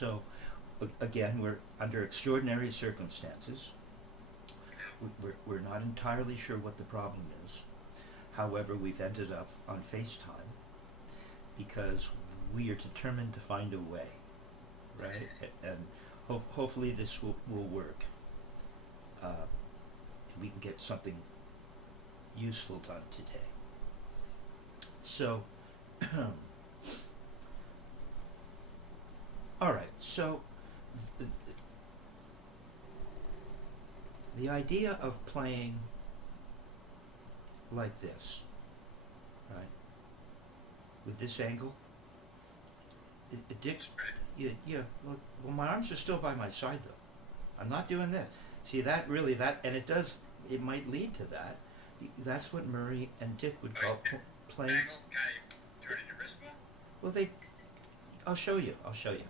So, again, we're under extraordinary circumstances. We're not entirely sure what the problem is. However, we've ended up on FaceTime because we are determined to find a way, right? And hopefully this will work. We can get something useful done today. So, all right. So, the idea of playing like this, right, with this angle, Dick, yeah. Well, my arms are still by my side though. I'm not doing this. See that really and it does. It might lead to that. That's what Murray and Dick would call playing. Angle? Can I turn your wrist more? Well, I'll show you. I'll show you.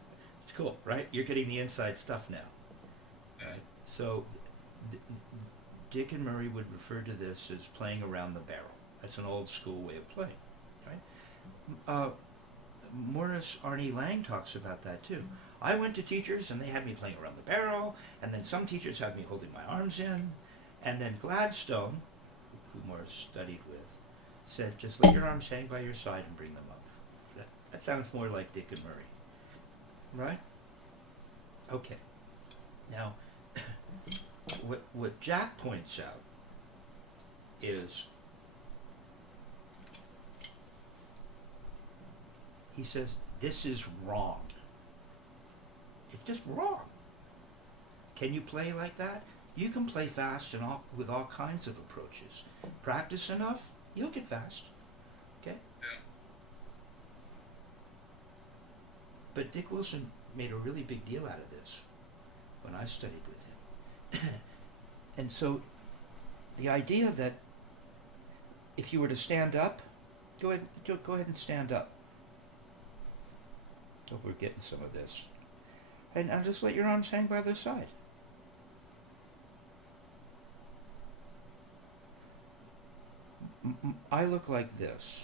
It's cool, right? You're getting the inside stuff now, right? So, Dick and Murray would refer to this as playing around the barrel. That's an old school way of playing, right? Morris Arnie Lang talks about that too. I went to teachers and they had me playing around the barrel, and then some teachers had me holding my arms in, and then Gladstone, who Morris studied with, said, just let your arms hang by your side and bring them up. That sounds more like Dick and Murray. Right? Okay. Now, what Jack points out is, he says, this is wrong. It's just wrong. Can you play like that? You can play fast and with all kinds of approaches. Practice enough, you'll get fast. Okay? Yeah. But Dick Wilson made a really big deal out of this when I studied with him. And so the idea that if you were to stand up, go ahead and stand up. Oh, we're getting some of this. And now just let your arms hang by the side. I look like this.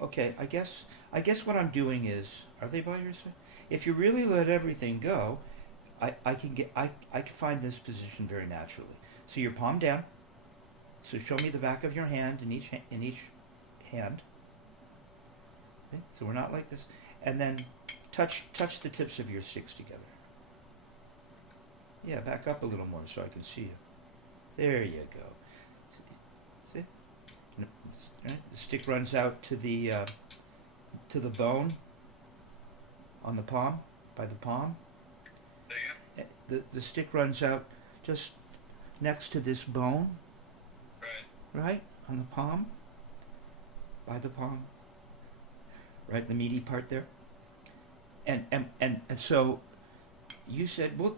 Okay, I guess what I'm doing is, are they by your side? If you really let everything go, I can find this position very naturally. So your palm down. So show me the back of your hand in each hand. Okay, so we're not like this. And then touch the tips of your sticks together. Yeah, back up a little more so I can see you. There you go. See? Right? The stick runs out to the bone on the palm, by the palm. The stick runs out just next to this bone. Right? On the palm. By the palm. Right, the meaty part there. And so you said, well,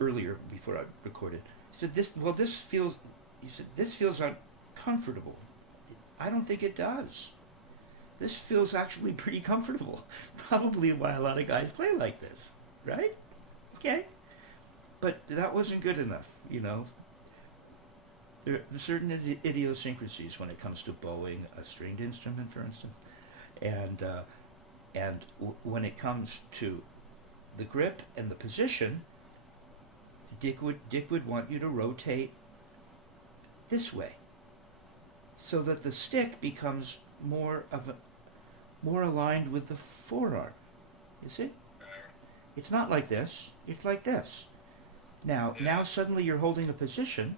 earlier before I recorded, you said this feels uncomfortable. I don't think it does. This feels actually pretty comfortable. Probably why a lot of guys play like this, right? Okay. But that wasn't good enough, you know. There are certain idiosyncrasies when it comes to bowing a stringed instrument, for instance. And when it comes to the grip and the position, Dick would want you to rotate this way, so that the stick becomes more aligned with the forearm. You see? It's not like this. It's like this. Now suddenly you're holding a position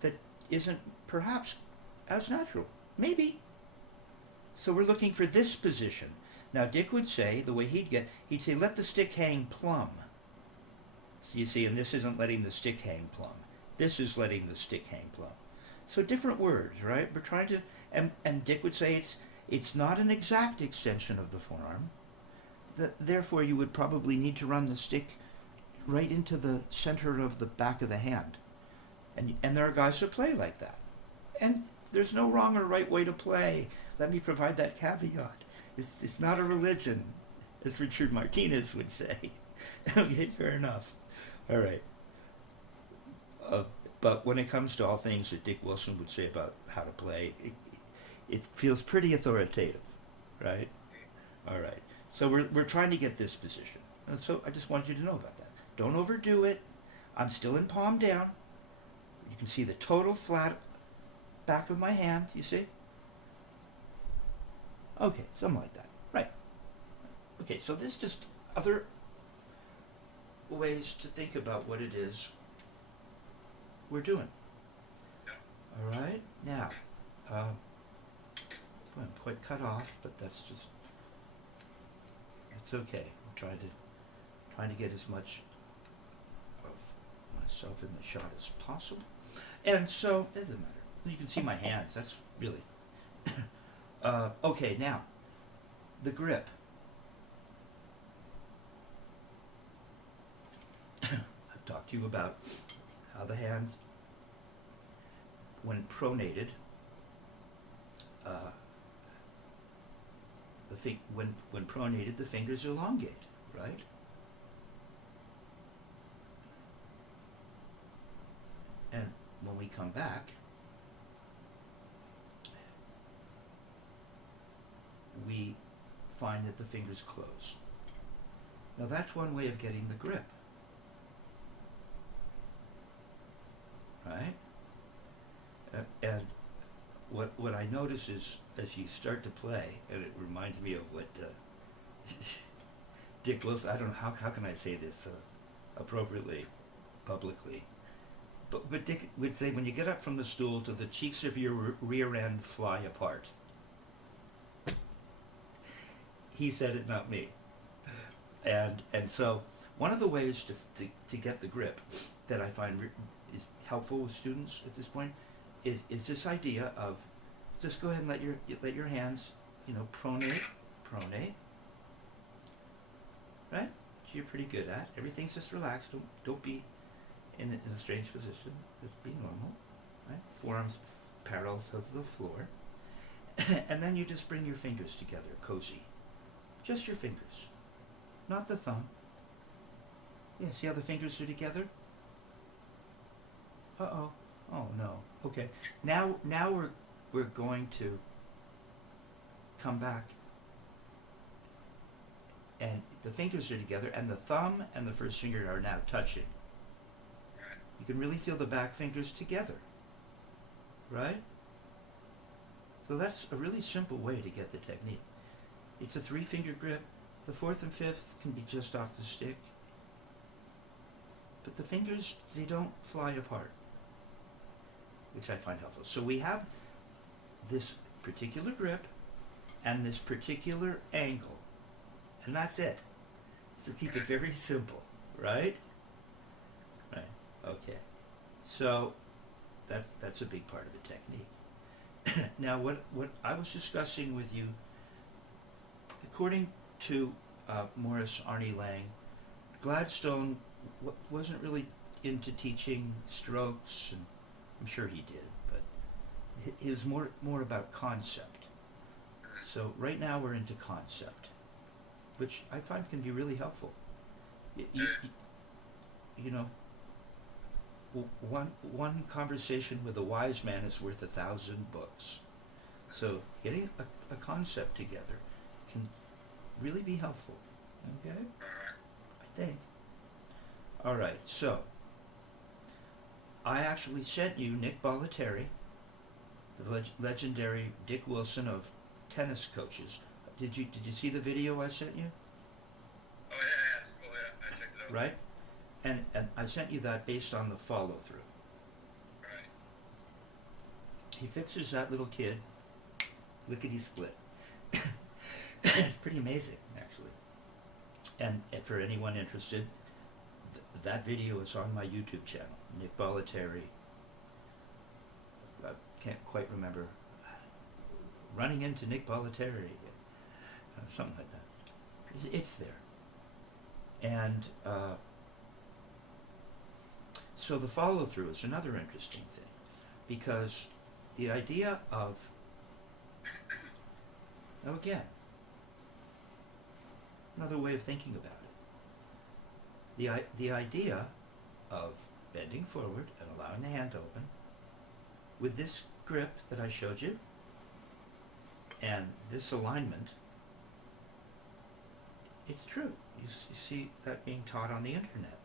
that isn't perhaps as natural. Maybe. So we're looking for this position. Now Dick would say, the way he'd say, let the stick hang plumb. So you see, and this isn't letting the stick hang plumb. This is letting the stick hang plumb. So different words, right? We're trying to, and Dick would say it's not an exact extension of the forearm. Therefore, you would probably need to run the stick right into the center of the back of the hand. And there are guys who play like that. And there's no wrong or right way to play. Let me provide that caveat. It's not a religion, as Richard Martinez would say. Okay, fair enough. All right. But when it comes to all things that Dick Wilson would say about how to play, it feels pretty authoritative, right? All right. So we're trying to get this position. And so I just wanted you to know about that. Don't overdo it. I'm still in palm down. You can see the total flat back of my hand, you see? Okay, something like that. Right. Okay, so there's just other ways to think about what it is we're doing. All right, now, I'm quite cut off, but that's okay. I'm trying to get as much of myself in the shot as possible. And so, it doesn't matter. You can see my hands, that's really... okay, now, the grip. I've talked to you about how the hand, when pronated, when pronated, the fingers elongate, right? And when we come back, we find that the fingers close. Now that's one way of getting the grip, right? And what I notice is, as you start to play, and it reminds me of what Dick Wilson, I don't know, how can I say this appropriately, publicly, but Dick would say, when you get up from the stool, till the cheeks of your rear end fly apart. He said it, not me. And so one of the ways to get the grip that I find is helpful with students at this point is this idea of just go ahead and let your hands, pronate, right? Which you're pretty good at. Everything's just relaxed. Don't be in a strange position. Just be normal, right? Forearms parallel to the floor, and then you just bring your fingers together, cozy. Just your fingers, not the thumb. Yeah, see how the fingers are together? Uh-oh. Oh, no. Okay. Now we're going to come back, and the fingers are together, and the thumb and the first finger are now touching. You can really feel the back fingers together, right? So that's a really simple way to get the technique. It's a 3-finger grip. The 4th and 5th can be just off the stick. But the fingers, they don't fly apart, which I find helpful. So we have this particular grip and this particular angle, and that's it. So keep it very simple, right? Right, okay. So that's a big part of the technique. Now what I was discussing with you, according to Morris Arnie Lang, Gladstone wasn't really into teaching strokes, and I'm sure he did, but he was more about concept. So right now we're into concept, which I find can be really helpful. You know, one conversation with a wise man is worth 1,000 books. So getting a concept together can really be helpful. Okay? I think. All right, so I actually sent you Nick Bollettieri, the legendary Dick Wilson of tennis coaches. Did you see the video I sent you? Oh yeah, it's cool. Yeah, I checked it out. Right, and I sent you that based on the follow through. Right. He fixes that little kid, lickety split. It's pretty amazing, actually. And for anyone interested, that video is on my YouTube channel, Nick Bollettieri. I can't quite remember. Running into Nick Bollettieri, something like that. It's there. And so the follow-through is another interesting thing, because the idea of, now again, another way of thinking about it. The idea of bending forward and allowing the hand to open with this grip that I showed you and this alignment It's true. You see that being taught on the internet,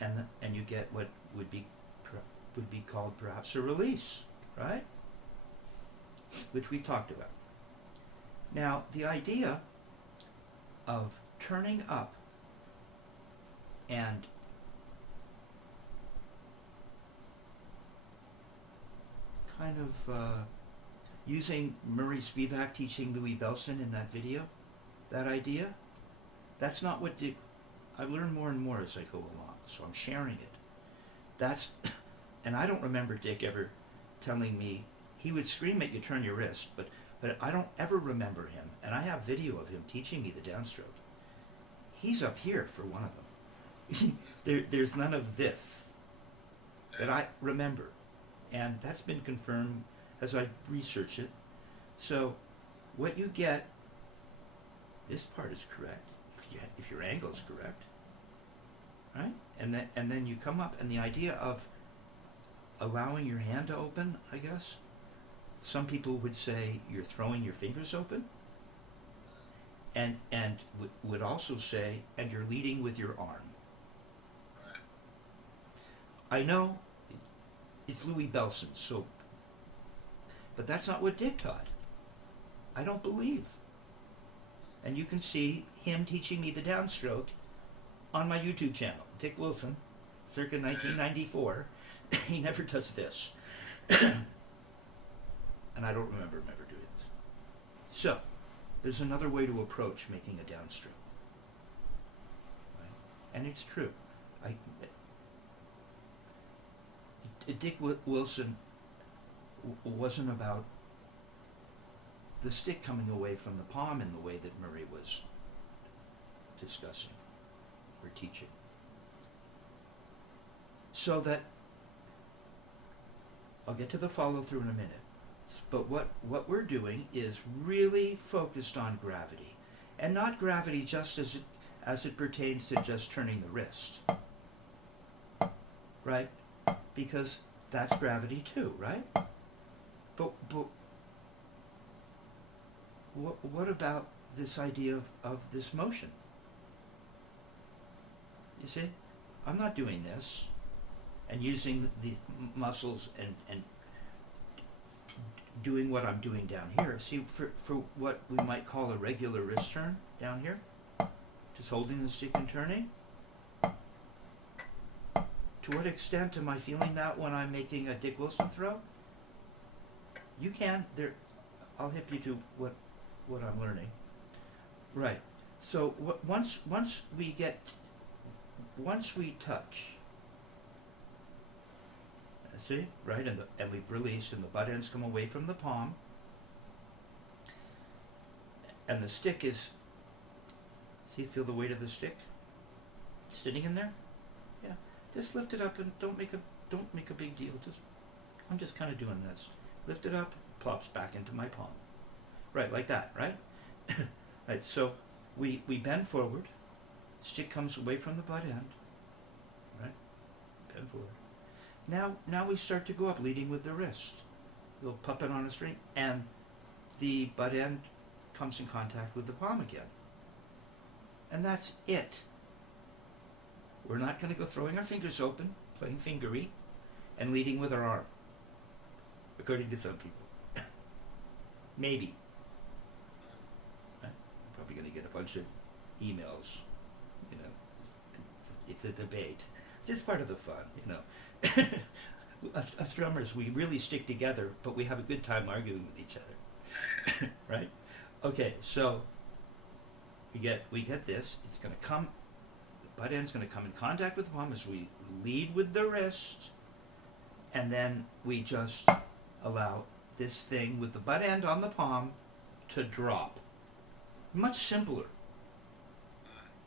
and you get what would be called perhaps a release, right? Which we talked about. Now, the idea of turning up and kind of using Murray Spivack teaching Louis Belson in that video, that idea, that's not what Dick, I learn more and more as I go along, so I'm sharing it. That's, and I don't remember Dick ever telling me, he would scream at you, turn your wrist, but I don't ever remember him, and I have video of him teaching me the downstroke. He's up here for one of them. There's none of this that I remember, and that's been confirmed as I research it. So what you get, this part is correct, if your angle is correct, right? And then you come up, and the idea of allowing your hand to open, I guess, some people would say you're throwing your fingers open, and would also say, and you're leading with your arm. I know it's Louis Belson, so, but that's not what Dick taught. I don't believe. And you can see him teaching me the downstroke on my YouTube channel, Dick Wilson, circa 1994. He never does this. And I don't remember him ever doing this. So, there's another way to approach making a downstroke. Right? And it's true. Dick Wilson wasn't about the stick coming away from the palm in the way that Murray was discussing or teaching. So that, I'll get to the follow-through in a minute, but what we're doing is really focused on gravity, and not gravity just as it pertains to just turning the wrist, right? Because that's gravity too, right? But what about this idea of this motion? You see, I'm not doing this and using the muscles and doing what I'm doing down here. See, for what we might call a regular wrist turn down here, just holding the stick and turning. To what extent am I feeling that when I'm making a Dick Wilson throw? You can. I'll hip you to what I'm learning. Right. So once we touch, see, right, and we've released, and the butt ends come away from the palm, and the stick is. See, feel the weight of the stick sitting in there. Yeah. Just lift it up and don't make a big deal. I'm just kind of doing this. Lift it up, plops back into my palm. Right, like that, right? Right, so we bend forward, stick comes away from the butt end, right? Bend forward. Now we start to go up, leading with the wrist. Little puppet on a string, and the butt end comes in contact with the palm again. And that's it. We're not going to go throwing our fingers open, playing fingery, and leading with our arm, according to some people. Maybe. I'm probably going to get a bunch of emails, you know. It's a debate. Just part of the fun, you know. Us drummers, we really stick together, but we have a good time arguing with each other. Right? Okay, so we get this. It's going to come. Butt end's going to come in contact with the palm as we lead with the wrist, and then we just allow this thing with the butt end on the palm to drop. Much simpler.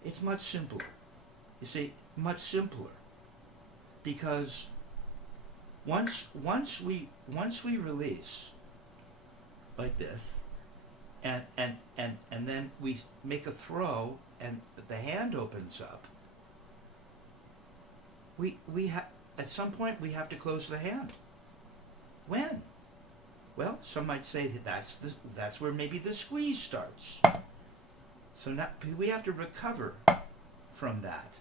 It's much simpler. You see, much simpler, because once we release like this, and then we make a throw, and the hand opens up. At some point we have to close the hand. When? Well, some might say that that's where maybe the squeeze starts. So now we have to recover from that.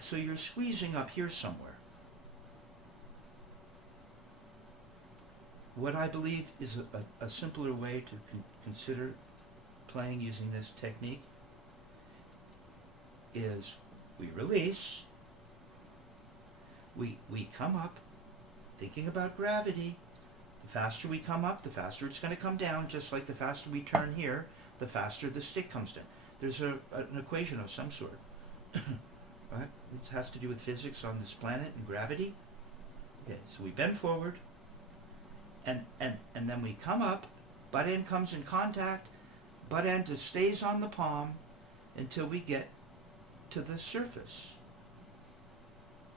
So you're squeezing up here somewhere. What I believe is a simpler way to consider playing using this technique is we release, we come up, thinking about gravity. The faster we come up, the faster it's going to come down, just like the faster we turn here, the faster the stick comes down. There's an equation of some sort. Right? It has to do with physics on this planet and gravity. Okay, so we bend forward, and then we come up, butt end comes in contact, butt end just stays on the palm until we get to the surface.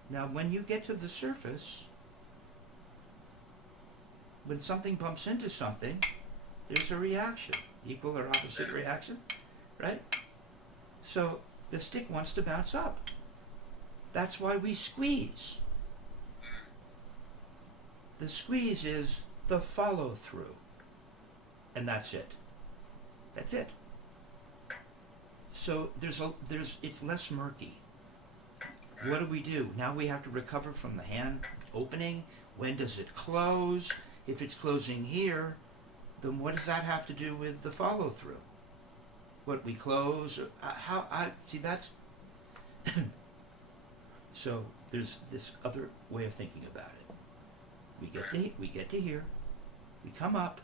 Now when you get to the surface, when something bumps into something, there's a reaction, equal or opposite reaction, right? So the stick wants to bounce up. That's why we squeeze. The squeeze is the follow through. And that's it. That's it. So it's less murky. What do? Now we have to recover from the hand opening. When does it close? If it's closing here, then what does that have to do with the follow through? What we close? See, that's so there's this other way of thinking about it. We get to here, we come up,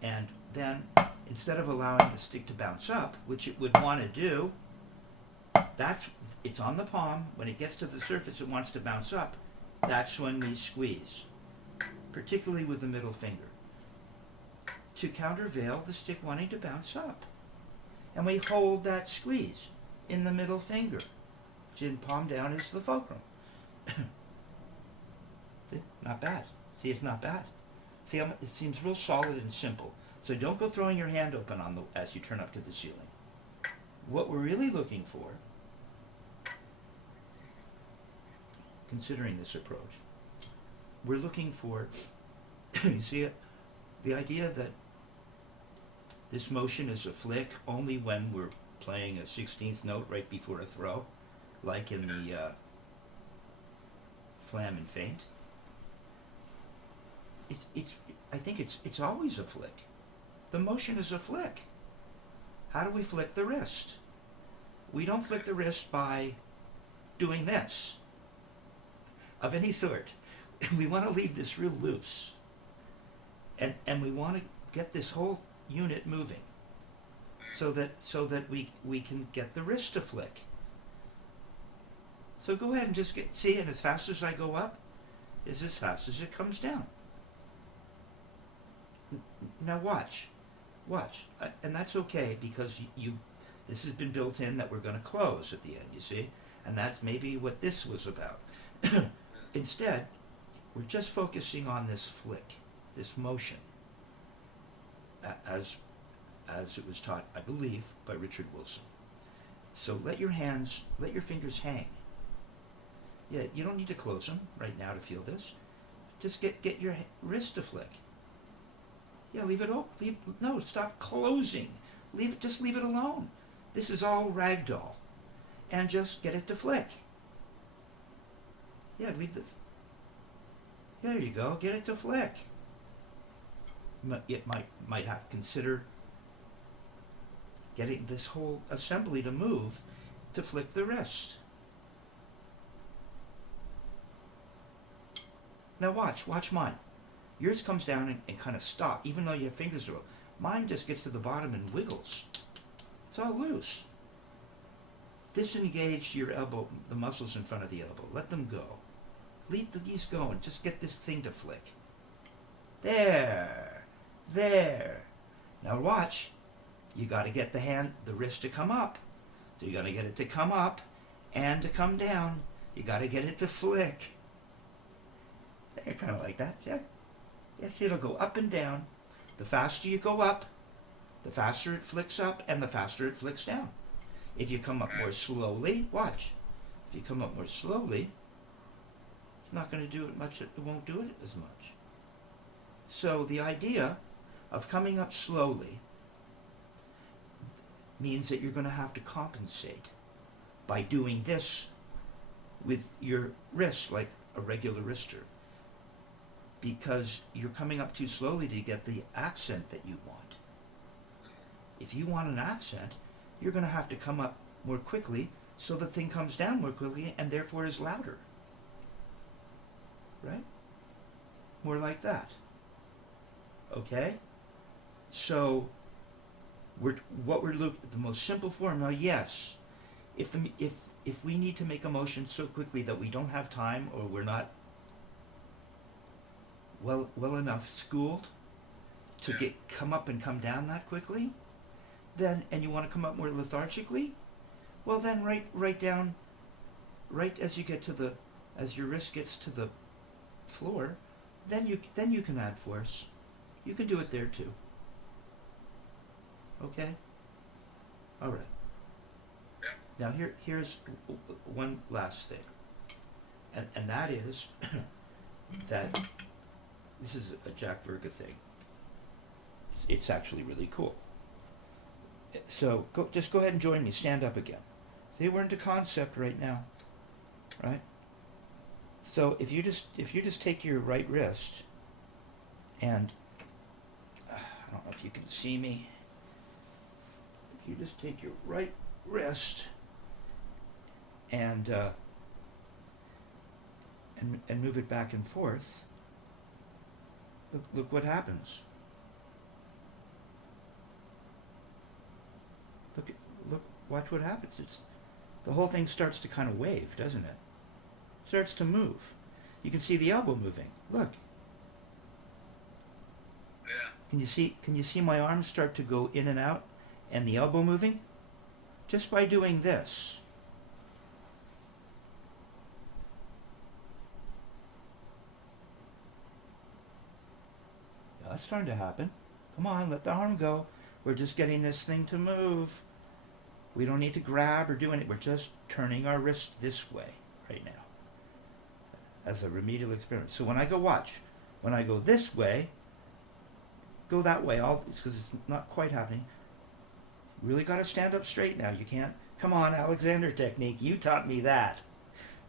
and then instead of allowing the stick to bounce up, which it would want to do, it's on the palm. When it gets to the surface, it wants to bounce up. That's when we squeeze, particularly with the middle finger, to countervail the stick wanting to bounce up. And we hold that squeeze in the middle finger, which in palm down is the fulcrum. See? Not bad. See, it's not bad. See, it seems real solid and simple. So don't go throwing your hand open as you turn up to the ceiling. What we're really looking for, considering this approach, we're looking for, you see, the idea that this motion is a flick only when we're playing a 16th note right before a throw, like in the flam and feint. I think it's always a flick. The motion is a flick. How do we flick the wrist? We don't flick the wrist by doing this of any sort. We want to leave this real loose. And we want to get this whole unit moving so that we can get the wrist to flick. So go ahead and just see, and as fast as I go up is as fast as it comes down. Now watch, and that's okay because this has been built in that we're going to close at the end, you see, and that's maybe what this was about. Instead, we're just focusing on this flick, this motion, as it was taught, I believe, by Richard Wilson. So let your fingers hang. Yeah, you don't need to close them right now to feel this. Just get your wrist to flick. Yeah, leave it open. No, stop closing. Just leave it alone. This is all ragdoll. And just get it to flick. Yeah, there you go. Get it to flick. It might have to consider getting this whole assembly to move to flick the wrist. Now watch mine. Yours comes down and kind of stop, even though your fingers are. Mine just gets to the bottom and wiggles. It's all loose. Disengage your elbow, the muscles in front of the elbow. Let them go. Leave these go and just get this thing to flick. There. Now watch. You got to get the wrist to come up. So you got to get it to come up and to come down. You got to get it to flick. There, kind of like that, yeah. Yes, it'll go up and down. The faster you go up, the faster it flicks up, and the faster it flicks down. If you come up more slowly, watch. If you come up more slowly, it's not going to do it much. It won't do it as much. So the idea of coming up slowly means that you're going to have to compensate by doing this with your wrist like a regular wrister, because you're coming up too slowly to get the accent that you want. If you want an accent, you're going to have to come up more quickly so the thing comes down more quickly and therefore is louder. Right? More like that. Okay? So, the most simple formula, yes. If we need to make a motion so quickly that we don't have time, or we're not well enough schooled to come up and come down that quickly, then, and you want to come up more lethargically, well then right down, right as you get to as your wrist gets to the floor, then you can add force. You can do it there too. Okay? All right. Now here's one last thing, and that is that this is a Jack Verga thing. It's actually really cool. So just go ahead and join me. Stand up again. See, we're into concept right now, right? So if you just take your right wrist and I don't know if you can see me. If you just take your right wrist and move it back and forth, look what happens. Watch what happens. The whole thing starts to kind of wave, doesn't it? Starts to move. You can see the elbow moving. Look. Yeah. Can you see my arms start to go in and out and the elbow moving? Just by doing this. Yeah, it's starting to happen. Come on, let the arm go. We're just getting this thing to move. We don't need to grab or do anything. We're just turning our wrist this way right now as a remedial experiment. So when I go, watch. When I go this way, go that way. Because it's not quite happening. Really got to stand up straight now. You can't. Come on, Alexander technique. You taught me that.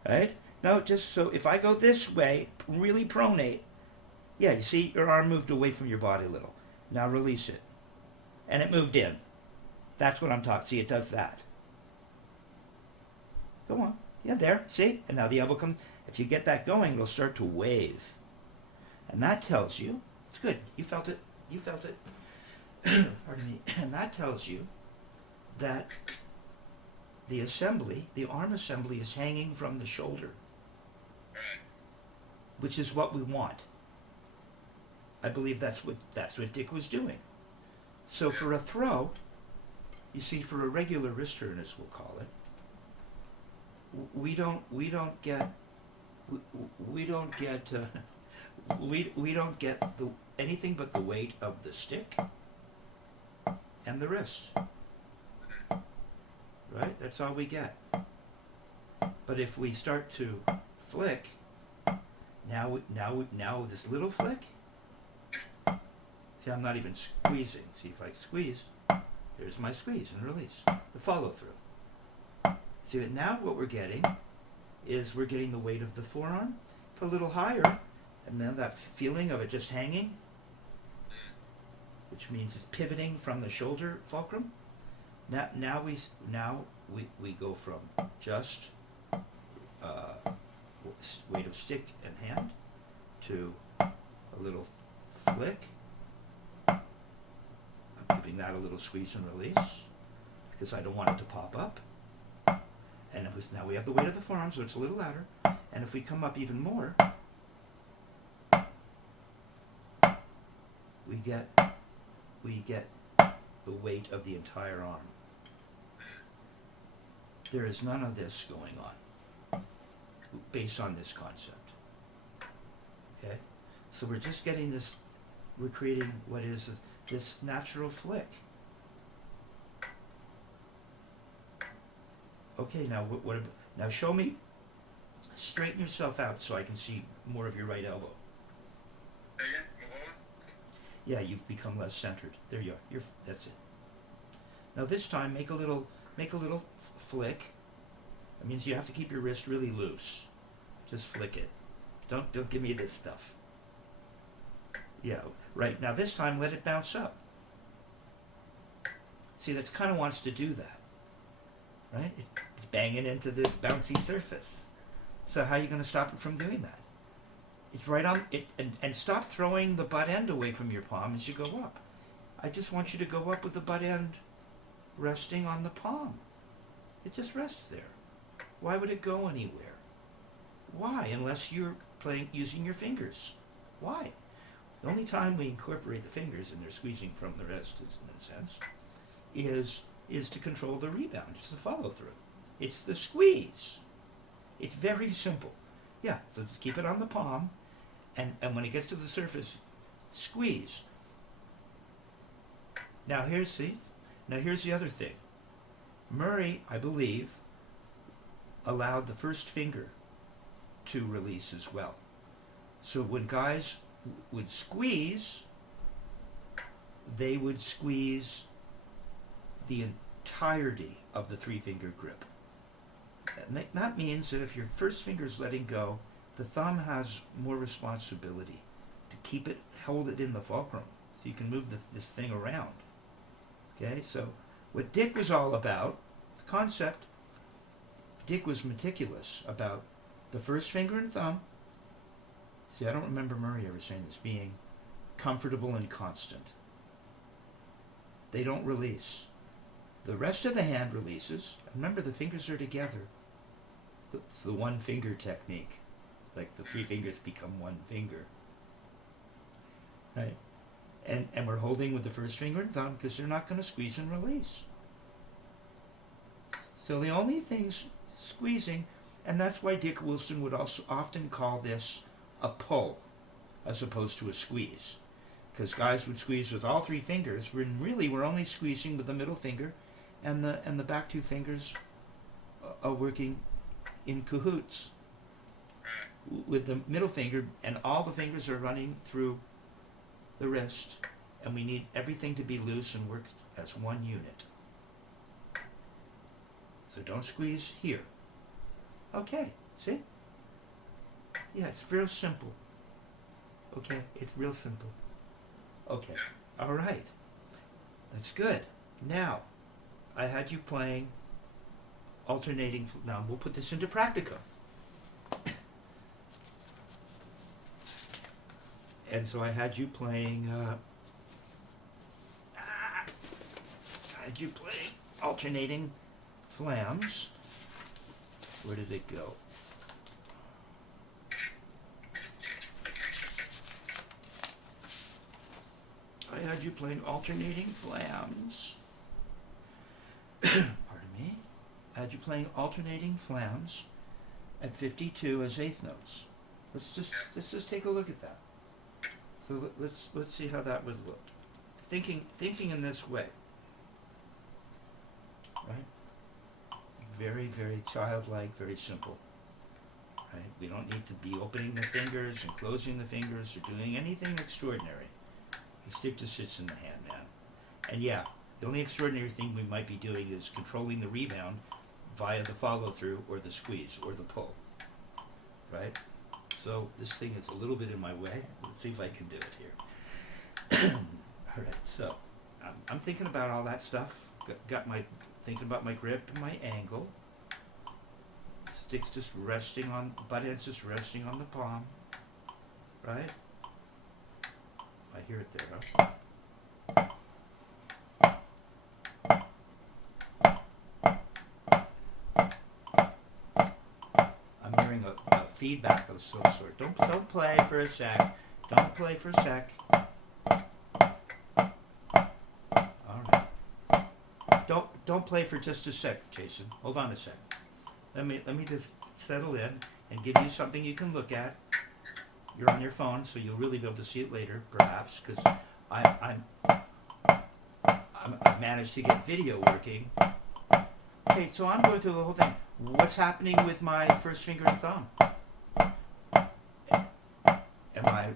Right? No, just so if I go this way, really pronate. Yeah, you see, your arm moved away from your body a little. Now release it. And it moved in. That's what I'm talking. See, it does that. Go on. Yeah, there. See? And now the elbow comes. If you get that going, it'll start to wave. And that tells you, it's good. You felt it. You felt it. Pardon me. And that tells you that the assembly, the arm assembly, is hanging from the shoulder. Which is what we want. I believe that's what Dick was doing. So for a throw, you see, for a regular wrist turn, as we'll call it, we don't get anything but the weight of the stick and the wrist. Right? That's all we get. But if we start to flick, now this little flick. See, I'm not even squeezing. See, if I squeeze, there's my squeeze and release, the follow through. See, but now what we're getting is we're getting the weight of the forearm a little higher, and then that feeling of it just hanging, which means it's pivoting from the shoulder fulcrum. Now we go from just weight of stick and hand to a little flick. I'm giving that a little squeeze and release because I don't want it to pop up. And now we have the weight of the forearm, so it's a little louder. And if we come up even more, we get the weight of the entire arm. There is none of this going on based on this concept. Okay? So we're just getting this, we're creating what is this natural flick. Okay, now now show me, straighten yourself out so I can see more of your right elbow. Yeah, you've become less centered. There you are. That's it. Now this time, make a little flick. That means you have to keep your wrist really loose. Just flick it. Don't give me this stuff. Yeah, right. Now this time, let it bounce up. See, that kind of wants to do that, right? It's banging into this bouncy surface. So how are you going to stop it from doing that? It's right on it, and stop throwing the butt end away from your palm as you go up. I just want you to go up with the butt end resting on the palm. It just rests there. Why would it go anywhere? Why? Unless you're using your fingers. Why? The only time we incorporate the fingers, and they're squeezing from the wrist, is in a sense, is to control the rebound. It's the follow through. It's the squeeze. It's very simple. Yeah, so just keep it on the palm, and when it gets to the surface, squeeze. Now here's the other thing. Murray, I believe, allowed the first finger to release as well. So when guys would squeeze, they would squeeze the entirety of the three-finger grip. And that means that if your first finger is letting go, the thumb has more responsibility to keep it, hold it in the fulcrum, so you can move this thing around. Okay, so what Dick was all about, the concept, Dick was meticulous about the first finger and thumb. See, I don't remember Murray ever saying this, being comfortable and constant. They don't release. The rest of the hand releases. Remember, the fingers are together. The one finger technique. Like the three fingers become one finger. Right? And we're holding with the first finger and thumb because they're not going to squeeze and release. So the only things squeezing, and that's why Dick Wilson would also often call this a pull as opposed to a squeeze. Because guys would squeeze with all three fingers, when really we're only squeezing with the middle finger, and the back two fingers are working in cahoots with the middle finger, and all the fingers are running through the wrist, and we need everything to be loose and work as one unit. So don't squeeze here. Okay, see? Yeah, it's real simple. Okay, it's real simple. Okay, all right. That's good. Now, I had you playing alternating. Now, we'll put this into practicum. And so I had you playing, alternating flams. Where did it go? I had you playing alternating flams. Pardon me. I had you playing alternating flams at 52 as eighth notes. Let's just take a look at that. So let's see how that would look. Thinking in this way, right? Very, very childlike, very simple. Right? We don't need to be opening the fingers and closing the fingers or doing anything extraordinary. The stick just sits in the hand, man. And yeah, the only extraordinary thing we might be doing is controlling the rebound via the follow-through or the squeeze or the pull. Right? So this thing is a little bit in my way. Let's see if I can do it here. All right, so I'm thinking about all that stuff. Thinking about my grip and my angle. Stick's just resting on, butt end's just resting on the palm. Right? I hear it there, huh? I'm hearing a feedback of some sort. Don't play for a sec. Don't play for a sec. All right. Don't play for just a sec, Jason. Hold on a sec. Let me just settle in and give you something you can look at. You're on your phone, so you'll really be able to see it later, perhaps, because I've managed to get video working. Okay, so I'm going through the whole thing. What's happening with my first finger and thumb? Am I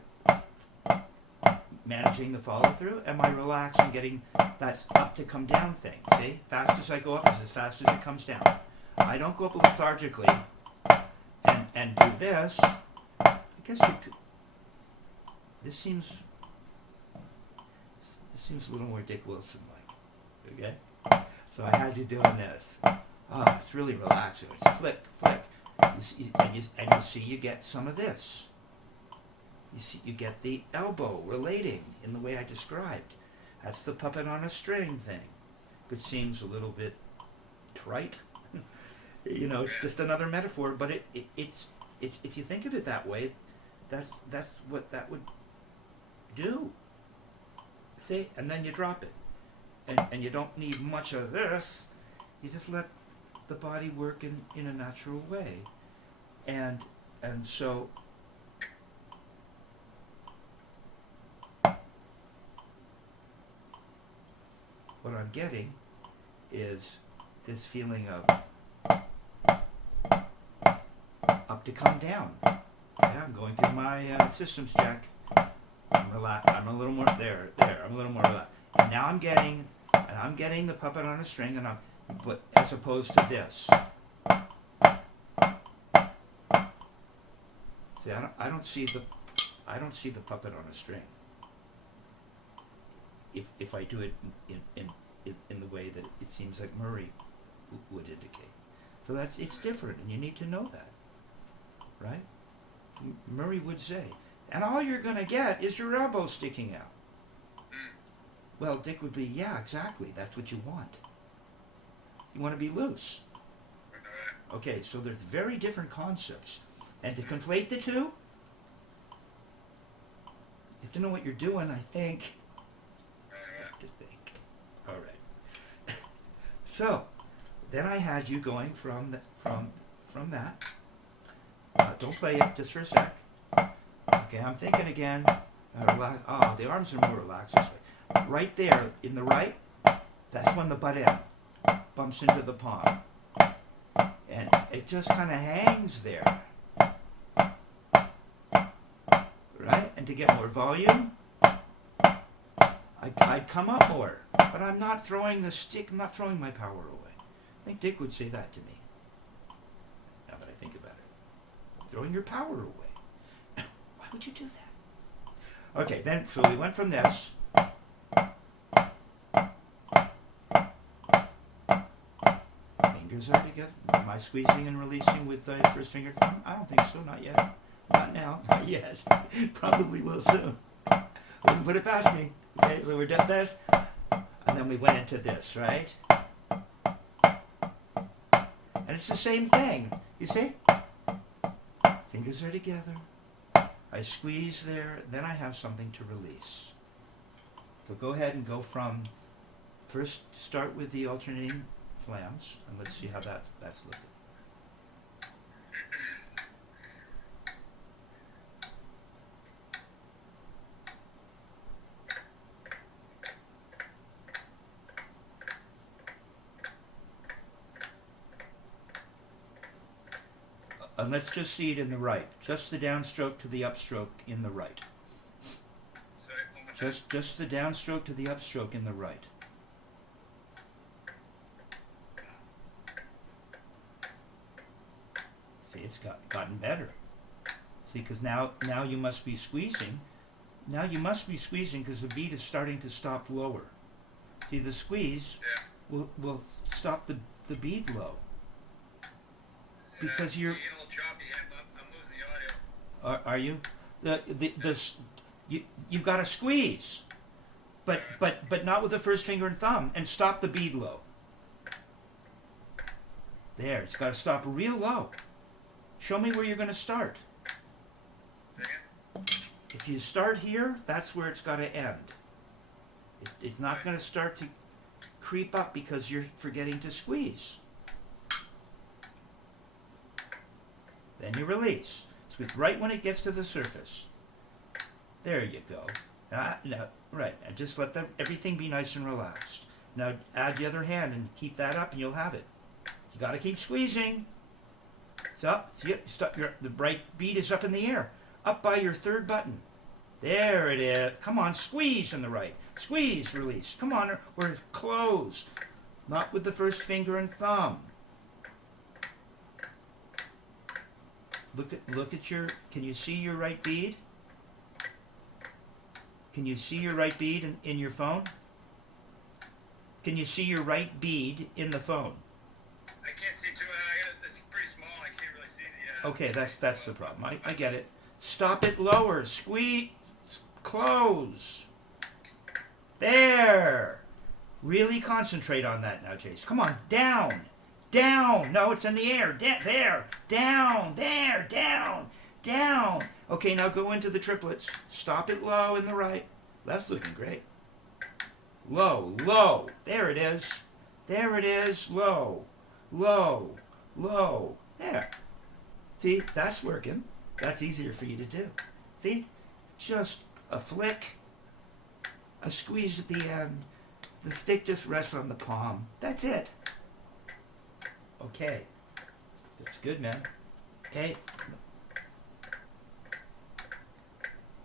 managing the follow through? Am I relaxed and getting that up to come down thing? See, fast as I go up is as fast as it comes down. I don't go up lethargically and do this. I guess you could. This seems a little more Dick Wilson like. Okay, so I had you doing this. Oh, it's really relaxing. It's flick, flick, and you see you get some of this. You see, you get the elbow relating in the way I described. That's the puppet on a string thing, which seems a little bit trite. You know, it's just another metaphor, but it's if you think of it that way, that's what that would do. See, and then you drop it, and you don't need much of this. You just let the body work in a natural way, and so. What I'm getting is this feeling of up to come down. Yeah, I'm going through my systems check. I'm relaxed. I'm a little more there. I'm a little more relaxed. And now I'm getting the puppet on a string, and but as opposed to this. See, I don't see the puppet on a string. If I do it in the way that it seems like Murray would indicate. So it's different, and you need to know that, right? Murray would say, and all you're going to get is your elbow sticking out. Well, Dick would be, yeah, exactly, that's what you want. You want to be loose. Okay, so they're very different concepts. And to conflate the two, you have to know what you're doing, I think. To think. All right. So, then I had you going from that. Don't play it just for a sec. Okay, I'm thinking again. Relax. Oh, the arms are more relaxed. Right there in the right, that's when the butt end bumps into the palm, and it just kind of hangs there. Right, and to get more volume. I'd come up more, but I'm not throwing the stick, I'm not throwing my power away. I think Dick would say that to me, now that I think about it. Throwing your power away. Why would you do that? Okay, then, so we went from this. Fingers are together. Am I squeezing and releasing with the first finger thumb? I don't think so, not yet. Not now, not yet. Probably will soon. Wouldn't put it past me. Okay, so we did this, and then we went into this, right? And it's the same thing, you see? Fingers are together. I squeeze there, then I have something to release. So go ahead and go from, first start with the alternating flams, and let's see how that's looking. And let's just see it in the right. Just the downstroke to the upstroke in the right. Sorry, one more time. Just the downstroke to the upstroke in the right. See, it's gotten better. See, because now you must be squeezing. Now you must be squeezing because the beat is starting to stop lower. See, the squeeze will stop the beat low. Because you're getting a little choppy. I'm losing the audio. Are you? You've got to squeeze, but not with the first finger and thumb, and stop the bead low. There, it's got to stop real low. Show me where you're going to start. If you start here, that's where it's got to end. It's not going to start to creep up because you're forgetting to squeeze. Then you release. Squeeze right when it gets to the surface. There you go. Now, right, and just let everything be nice and relaxed. Now add the other hand and keep that up and you'll have it. You got to keep squeezing. It's up. See it? The right bead is up in the air. Up by your third button. There it is. Come on, squeeze in the right. Squeeze, release. Come on, or close. Not with the first finger and thumb. Look at your, can you see your right bead? Can you see your right bead in your phone? Can you see your right bead in the phone? I can't see too. It's pretty small. I can't really see it. Okay, that's the problem. I get it. Stop it lower. Squeeze. Close. There. Really concentrate on that now, Chase. Come on. Down. Down. No, it's in the air. There. Down. There. Down. Down. Okay, now go into the triplets. Stop it low in the right. Left's looking great. Low. Low. There it is. There it is. Low. Low. Low. There. See, that's working. That's easier for you to do. See? Just a flick. A squeeze at the end. The stick just rests on the palm. That's it. Okay. That's good, man. Okay.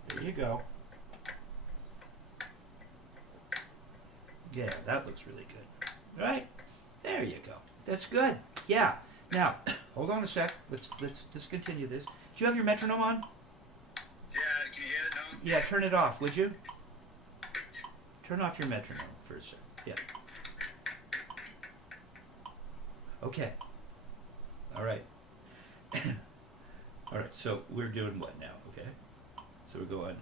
There you go. Yeah, that looks really good. Right? There you go. That's good. Yeah. Now, hold on a sec. Let's continue this. Do you have your metronome on? Yeah, can you hear it now? Yeah, turn it off, would you? Turn off your metronome for a sec. Yeah. Okay. All right. All right, so we're doing what now, okay? So we're going,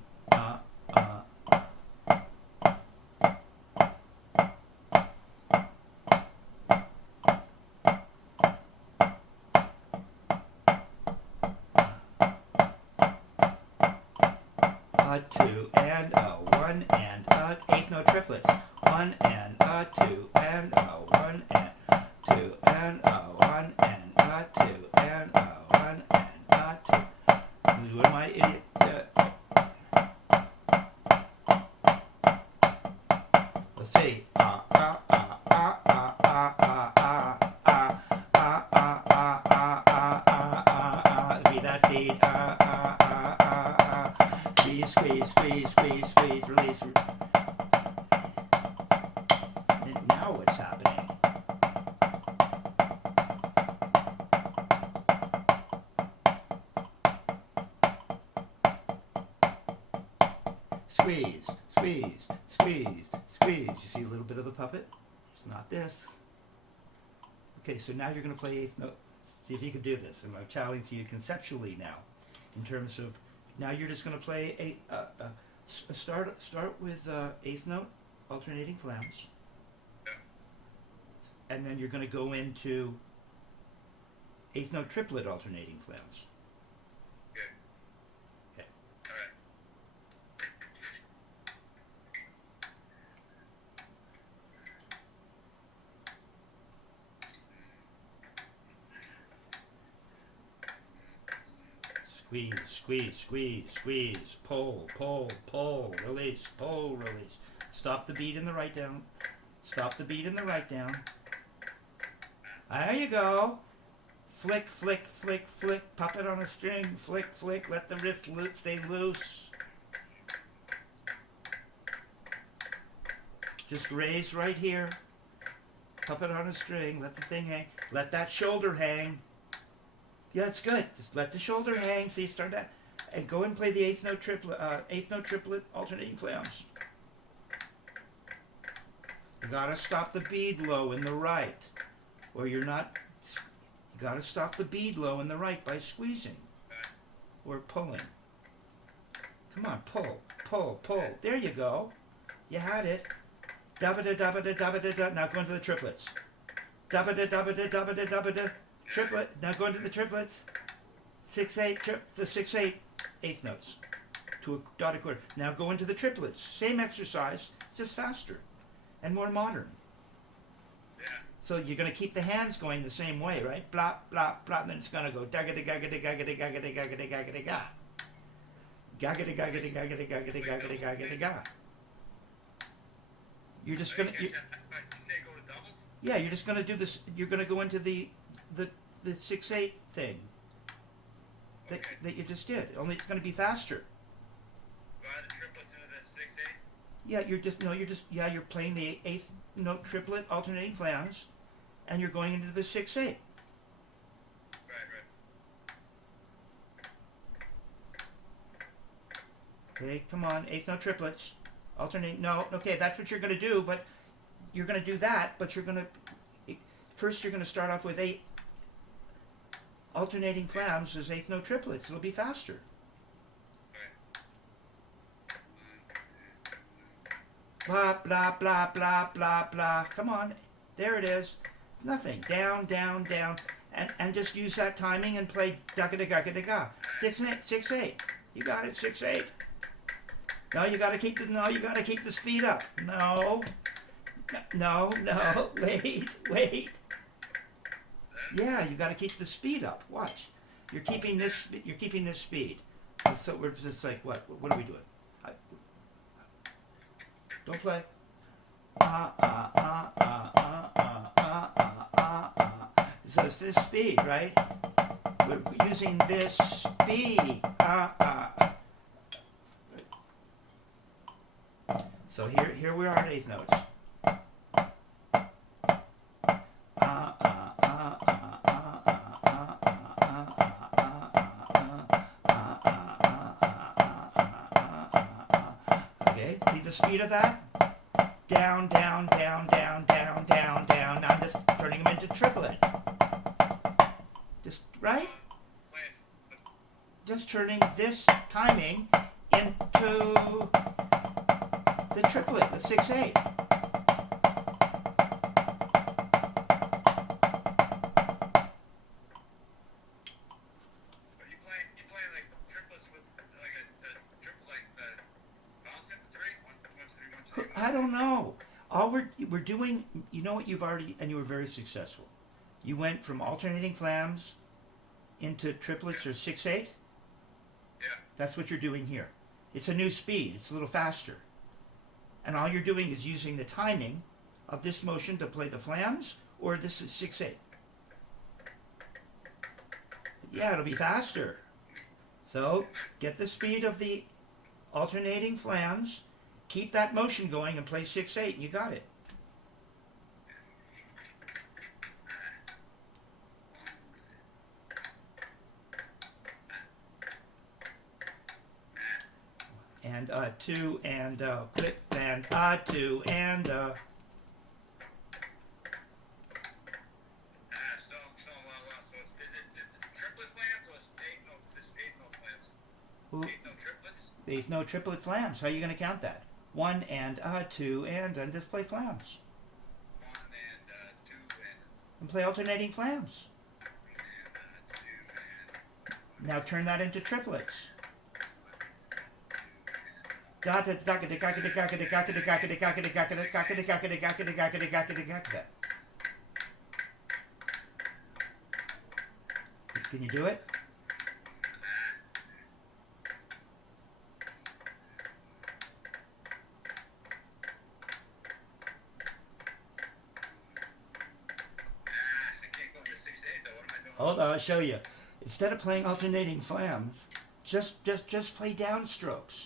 2 and a 1 and a eighth note triplets. 1 and a 2 and a 1 and 2 and a 1 and a 2 and a 1 and a 2. What am I, idiot? Let's see. Be that beat. Squeeze, squeeze, squeeze, squeeze, release. And now what's happening? Squeeze, squeeze, squeeze, squeeze. You see a little bit of the puppet? It's not this. Okay, so now you're going to play eighth note. See if you can do this. And I'm challenging you conceptually now in terms of now you're just going to play start with eighth note alternating flams, and then you're going to go into eighth note triplet alternating flams. Good. Okay. All right. Squeeze, squeeze, squeeze, squeeze, pull, pull, pull, release, pull, release. Stop the beat in the right down. Stop the beat in the right down. There you go. Flick, flick, flick, flick. Puppet on a string. Flick, flick. Let the wrist stay loose. Just raise right here. Puppet on a string. Let the thing hang. Let that shoulder hang. Yeah, it's good. Just let the shoulder hang. See, start that, and go and play the eighth note triplet alternating flams. You gotta stop the bead low in the right, or you're not. You gotta stop the bead low in the right by squeezing or pulling. Come on, pull, pull, pull. There you go. You had it. Dabba da dabba da dabba da da. Now go into the triplets. Dabba da dabba da dabba da dabba da. Triplet. Now go into the triplets. 6/8 the 6/8 eighth notes to a dotted quarter. Now go into the triplets. Same exercise, it's just faster and more modern. Yeah. So you're going to keep the hands going the same way, right? Blah blah blah. And then it's going to go gaggity gaggity gaggity gaggity gaggity gaggity ga. Gaggity gaggity gaggity gaggity gaggity gaggity ga. You're just going to. You say go to doubles? Yeah, you're just going to do this. You're going to go into the 6/8 thing that you just did. Only it's going to be faster. Ride the triplets into this 6/8. Yeah, you're playing the eighth note triplet alternating flams, and you're going into the 6/8. Right. Okay, come on, eighth note triplets, alternate. No, okay, that's what you're going to do, but you're going to do that, but you're going to first you're going to start off with 8 alternating flams as eighth note triplets. It'll be faster. Blah, blah, blah, blah, blah, blah. Come on. There it is. Nothing. Down, down, down. And just use that timing and play da-ga-da-ga-ga-da-ga. 6/8. You got it, 6/8. No, you gotta keep the speed up. No. Wait. Yeah, you gotta keep the speed up. Watch. You're keeping this speed. So we're just like, what are we doing? Don't play. So it's this speed, right? We're using this speed. So here we are at eighth notes. Okay, see the speed of that? Down, down, down, down, down, down, down. Now I'm just turning them into triplets. Just, right? Just turning this timing into the triplet, the 6/8. You playing like triplets with like a triple like the bounce into 3, 1, 2, 3, 1, 2, 3. I don't know. All we're doing, you know what you've already, and you were very successful. You went from alternating flams into triplets or 6/8. Yeah. That's what you're doing here. It's a new speed. It's a little faster. And all you're doing is using the timing of this motion to play the flams, or this is 6/8. Yeah, it'll be faster. So get the speed of the alternating flams, keep that motion going, and play 6/8, and you got it. And 2 and click and 2 and Well. So is it triplet flams or just 8 note flams? 8 note triplets? Eighth note triplet flams. How are you going to count that? 1 and 2 and just play flams. 1 and 2 And play alternating flams. and 2 and. Now turn that into triplets. Can you do it? Hold on, I'll show you. Instead of playing alternating flams, just play downstrokes.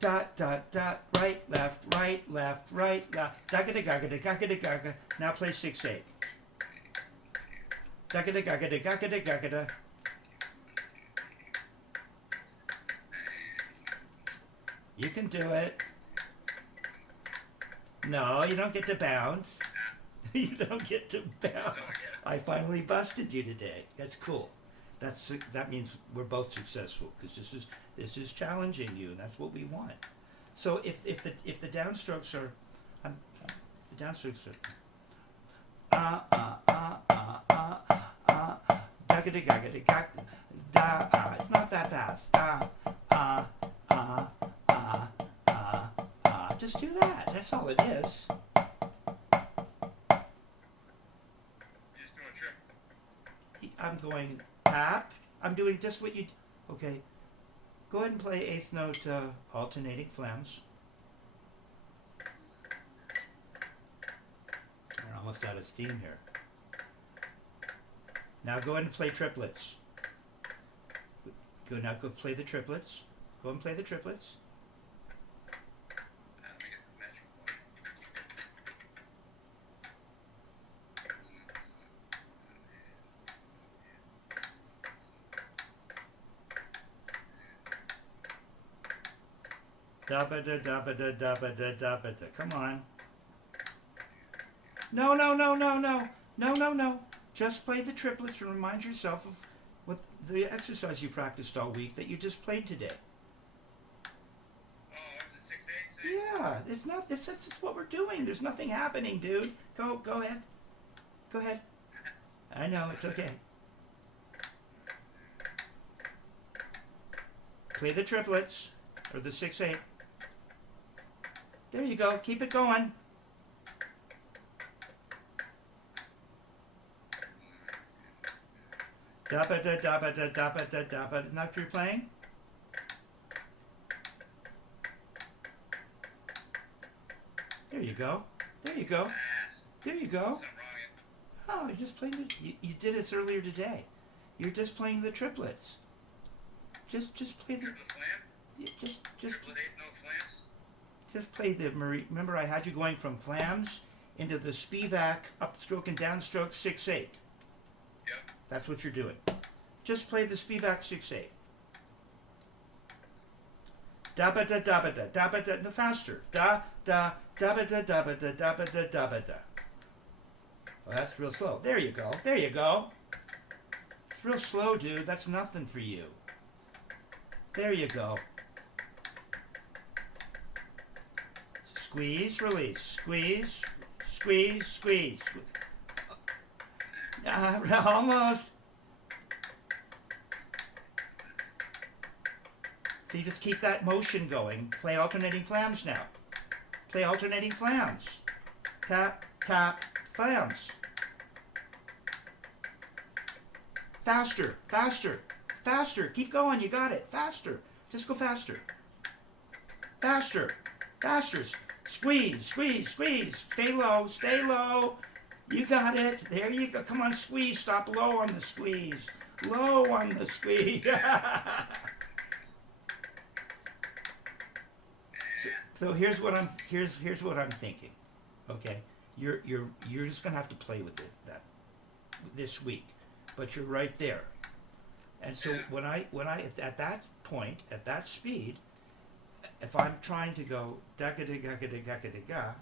Dot, dot, dot, right, left, left. Da-ga-da-ga-ga-da-ga-ga-da-ga-ga. Now play 6/8. Da-ga-da-ga-ga-da-ga-ga-da-ga-da-ga-da. You can do it. No, you don't get to bounce. You don't get to bounce. I finally busted you today. That's cool. That means we're both successful, because this is challenging you, and that's what we want. So if the downstrokes are, the downstrokes are it's not that fast. Just do that. That's all it is. Just doing a trip. I'm going tap. I'm doing just what you. Okay. Go ahead and play eighth note alternating flams. I almost got a steam here. Now go ahead and play triplets. Go now. Go play the triplets. Go and play the triplets. Let me get the match one. Dabba da dabba da dabba da dabba da. Come on. No, no, no, no, no. No, no, no. Just play the triplets and remind yourself of what the exercise you practiced all week that you just played today. Oh, the 6/8. Yeah, it's not. This is what we're doing. There's nothing happening, dude. Go ahead. Go ahead. I know it's okay. Play the triplets or the 6/8. There you go. Keep it going. Dabba da dabba da dabba da dabba. Not you're playing? There you go. There you go. There you go. Oh, you're just playing the. You did this earlier today. You're just playing the triplets. Just play the. Triplet flam? Triplet 8, no flams? Just play the Marie. Remember, I had you going from flams into the Spivack upstroke and downstroke 6/8. Yep. That's what you're doing. Just play the Spivack 6/8. Dabba da dabba da dabba da. No, faster. Da da dabba da dabba da dabba da dabba da. Well, that's real slow. There you go. There you go. It's real slow, dude. That's nothing for you. There you go. Squeeze, release. Squeeze, squeeze, squeeze. Almost. So you just keep that motion going. Play alternating flams now. Play alternating flams. Tap, tap, flams. Faster, faster, faster. Keep going. You got it. Faster. Just go faster. Faster, faster. Squeeze, squeeze, squeeze. Stay low, stay low. You got it. There you go. Come on, squeeze. Stop low on the squeeze. Low on the squeeze. So here's what I'm thinking. Okay, you're just gonna have to play with it this week, but you're right there. And so when I at that point, at that speed, if I'm trying to go da ga da ga ga da ga ga da ga,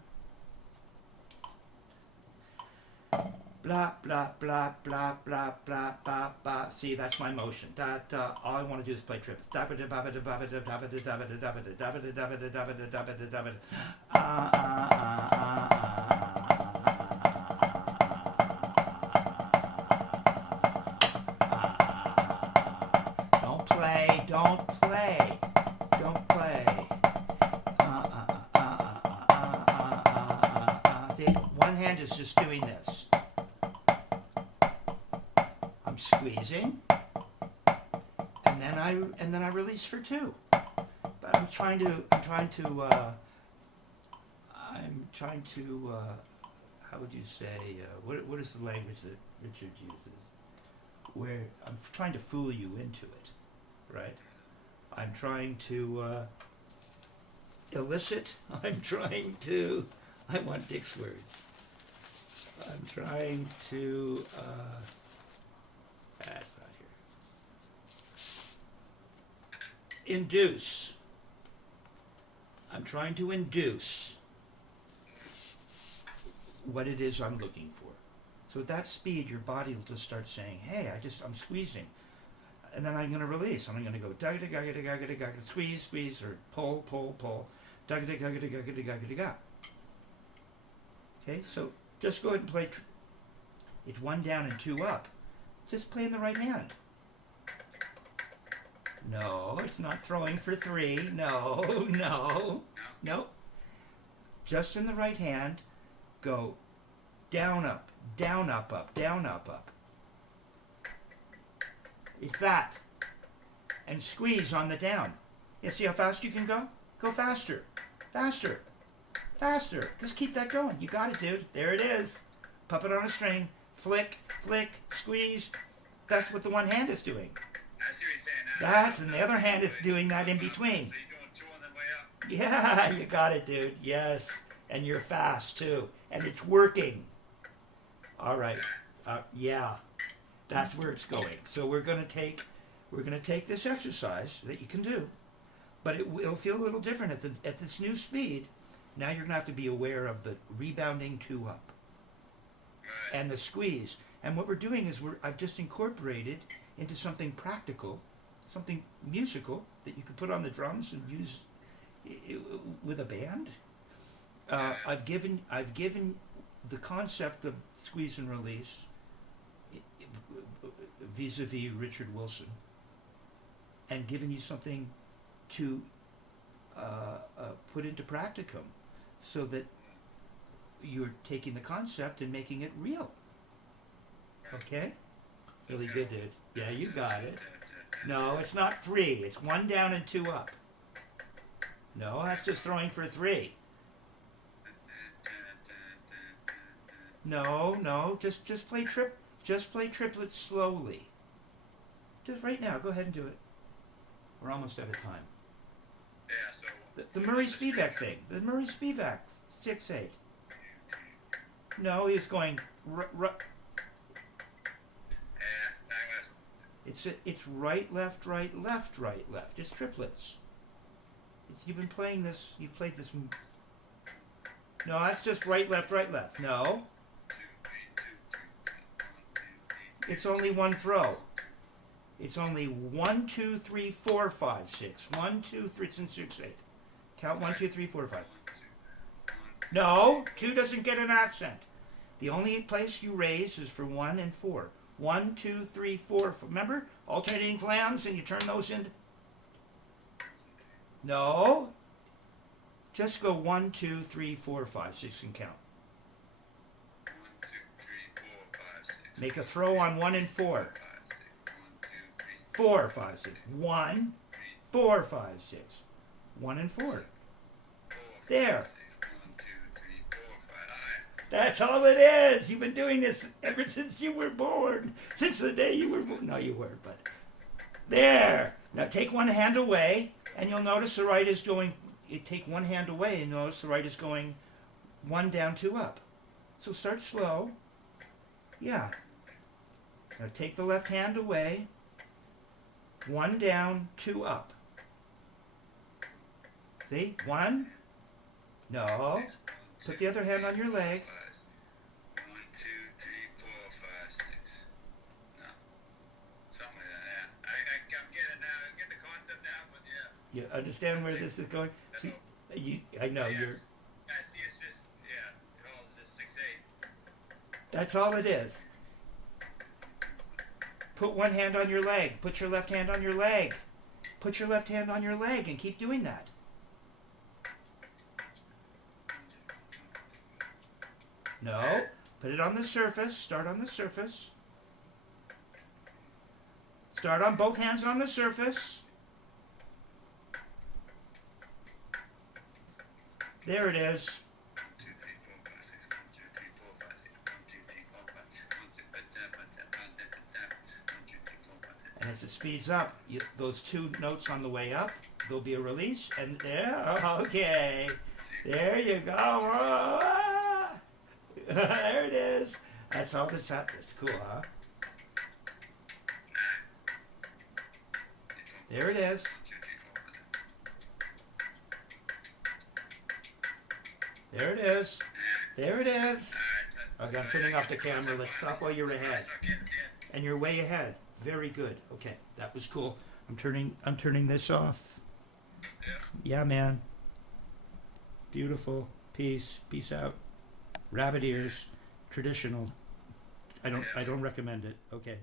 blah blah blah blah blah blah blah blah. See, that's my motion. Da da. All I want to do is play trips. Da ba da ba ba da ba ba da da ba da da ba da da ba da da ba da da ba da da ba da da ba da da ba da. Don't play. Don't play. Don't play. See, one hand is just doing this. Squeezing, and then I release for 2. But I'm trying to how would you say, what is the language that Richard uses? Where I'm trying to fool you into it, right? I'm trying to elicit. I want Dick's words. I'm trying to. That's not here. Induce. I'm trying to induce what it is I'm looking for. So at that speed, your body will just start saying, "Hey, I'm squeezing," and then I'm going to release. I'm going to go da da ga ga da ga ga da ga, squeeze, squeeze, or pull, pull, pull, da da ga ga da ga ga da ga da ga. Okay, so just go ahead and play. It's 1 down and 2 up. Just play in the right hand. No, it's not throwing for 3. No, no, no. Just in the right hand, go down, up, down, up, up, down, up, up. It's that. And squeeze on the down. You see how fast you can go? Go faster, faster, faster. Just keep that going. You got it, dude. There it is. Puppet on a string. Flick, flick, squeeze. That's what the one hand is doing. I see what you're saying now. That's, and the other hand is doing that in between. So you're doing 2 on the way up. Yeah, you got it, dude. Yes. And you're fast, too. And it's working. All right. Yeah. That's where it's going. So we're going to take this exercise that you can do, but it'll feel a little different at this new speed. Now you're going to have to be aware of the rebounding 2 up and the squeeze. And what we're doing is I've just incorporated into something practical, something musical that you could put on the drums and use with a band. I've given the concept of squeeze and release vis-a-vis Richard Wilson, and given you something to put into practicum, so that you're taking the concept and making it real. Okay? Really good, dude. Yeah, you got it. No, it's not 3. It's 1 down and 2 up. No, that's just throwing for 3. No, just play triplets slowly. Just right now, go ahead and do it. We're almost out of time. Yeah, so The Murray Spivack thing. The Murray Spivack 6/8. No, he's going. It's right, left, right, left, right, left. It's triplets. You've been playing this. You've played this. No, that's just right, left, right, left. No. It's only 1 throw. It's only 1, 2, 3, 4, 5, 6. 1, 2, 3. It's in 6/8. Count 1, 2, 3, 4, 5. No, 2 doesn't get an accent. The only place you raise is for 1 and 4. 1, 2, 3, 4. Remember, alternating flams, and you turn those into. No. Just go 1, 2, 3, 4, 5, 6, and count. 1, 2, 3, 4, 5, 6. Make a throw on 1 and 4. 5, 6. 1, 2, 3, 4, 5, 6. 1, 4, 5, 6. 1 and 4. 4, 5, There. 6. 1, 2, 3, 4, 5. That's all it is. You've been doing this ever since you were born. Since the day you were born. No, you weren't, but. There. Now take one hand away, and you'll notice the right is going. You take one hand away, and notice the right is going 1 down, 2 up. So start slow. Yeah. Now take the left hand away. 1 down, 2 up. See? 1. No. Put the other hand on your leg. 1, 2, 3, 4, 5, 6. No. Something like that. Yeah. I'm getting it now. I get the concept now, but yeah. You understand where this is going? See, I know Yeah, you're. I see it's just, yeah, it all is just 6/8. That's all it is. Put one hand on your leg. Put your left hand on your leg. Put your left hand on your leg and keep doing that. No. Put it on the surface. Start on the surface. Start on both hands on the surface. There it is. 1, 2, 3, 4, 5, 6. 1, 2, 3, 4, 5, 6. 1, 2, 3, 4, 5, 6. 1, 2, 3, 4, 5, 6. And as it speeds up, those 2 notes on the way up, there'll be a release, and there, okay. There you go. Ah. There it is. That's all that's happening. It's cool, huh? There it is. There it is. There it is. Okay, I'm turning off the camera. Let's stop while you're ahead. And you're way ahead. Very good. Okay, that was cool. I'm turning this off. Yeah, man. Beautiful. Peace. Peace out. Rabbit ears. Traditional. I don't recommend it. Okay.